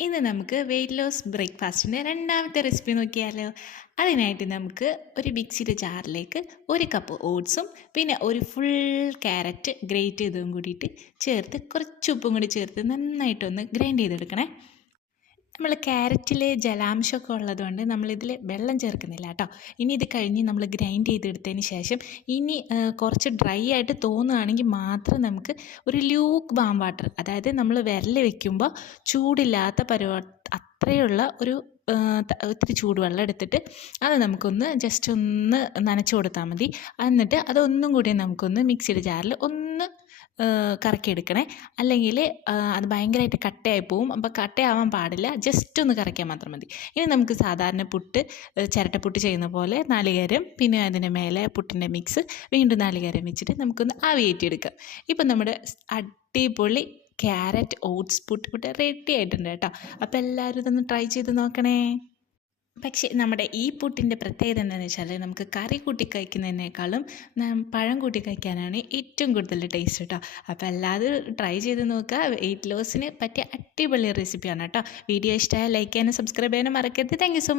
ഇന്ന് നമുക്ക് weight loss ബ്രേക്ക്ഫാസ്റ്റിൻ്റെ രണ്ടാമത്തെ റെസിപ്പി നോക്കിയാലോ. അതിനായിട്ട് നമുക്ക് ഒരു മിക്സിയുടെ ജാറിലേക്ക് 1 കപ്പ് ഓട്സും പിന്നെ ഒരു ഫുൾ ക്യാരറ്റ് ഗ്രേറ്റ് ചെയ്തതും കൂടിയിട്ട് ചേർത്ത് കുറച്ച് ഉപ്പും കൂടി ചേർത്ത് നന്നായിട്ടൊന്ന് ഗ്രൈൻഡ് ചെയ്തെടുക്കണേ. നമ്മൾ ക്യാരറ്റിൽ ജലാംശമൊക്കെ ഉള്ളതുകൊണ്ട് നമ്മളിതിൽ വെള്ളം ചേർക്കുന്നില്ല കേട്ടോ. ഇനി ഇത് കഴിഞ്ഞ് നമ്മൾ ഗ്രൈൻഡ് ചെയ്തെടുത്തതിന് ശേഷം ഇനി കുറച്ച് ഡ്രൈ ആയിട്ട് തോന്നുകയാണെങ്കിൽ മാത്രം നമുക്ക് ഒരു ലൂക്ക് വാം വാട്ടർ, അതായത് നമ്മൾ വിരൽ വെക്കുമ്പോൾ ചൂടില്ലാത്ത അത്രയുള്ള ഒരു ഇത്തിരി ചൂടുവെള്ളം എടുത്തിട്ട് അത് നമുക്കൊന്ന് ജസ്റ്റ് ഒന്ന് നനച്ച് കൊടുത്താൽ മതി. എന്നിട്ട് അതൊന്നും കൂടി നമുക്കൊന്ന് മിക്സിയുടെ ജാറിൽ ഒന്ന് കറക്കിയെടുക്കണേ. അല്ലെങ്കിൽ അത് ഭയങ്കരമായിട്ട് കട്ടയായി പോവും. അപ്പോൾ കട്ടയാവാൻ പാടില്ല, ജസ്റ്റ് ഒന്ന് കറക്കിയാൽ മാത്രം മതി. ഇനി നമുക്ക് സാധാരണ ചിരട്ടപ്പുട്ട് ചെയ്യുന്ന പോലെ നാളികേരം, പിന്നെ അതിന് മേലെ പുട്ടിൻ്റെ മിക്സ്, വീണ്ടും നാളികേരം വെച്ചിട്ട് നമുക്കൊന്ന് ആവിയേറ്റിയെടുക്കാം. ഇപ്പം നമ്മുടെ അടിപൊളി ക്യാരറ്റ് ഓട്സ് പുട്ട് റെഡി ആയിട്ടുണ്ട് കേട്ടോ. അപ്പോൾ എല്ലാവരും ഇതൊന്ന് ട്രൈ ചെയ്ത് നോക്കണേ. പക്ഷേ നമ്മുടെ ഈ പുട്ടിൻ്റെ പ്രത്യേകത എന്താണെന്ന് വെച്ചാൽ നമുക്ക് കറി കൂട്ടി കഴിക്കുന്നതിനേക്കാളും പഴം കൂട്ടി കഴിക്കാനാണ് ഏറ്റവും കൂടുതൽ ടേസ്റ്റ് കേട്ടോ. അപ്പോൾ എല്ലാവരും ട്രൈ ചെയ്ത് നോക്കുക. വെയിറ്റ് ലോസിന് പറ്റിയ അടിപൊളി റെസിപ്പിയാണ് കേട്ടോ. വീഡിയോ ഇഷ്ടമായ ലൈക്ക് ചെയ്യാനും സബ്സ്ക്രൈബ് ചെയ്യാനും മറക്കരുത്. Thank you so much.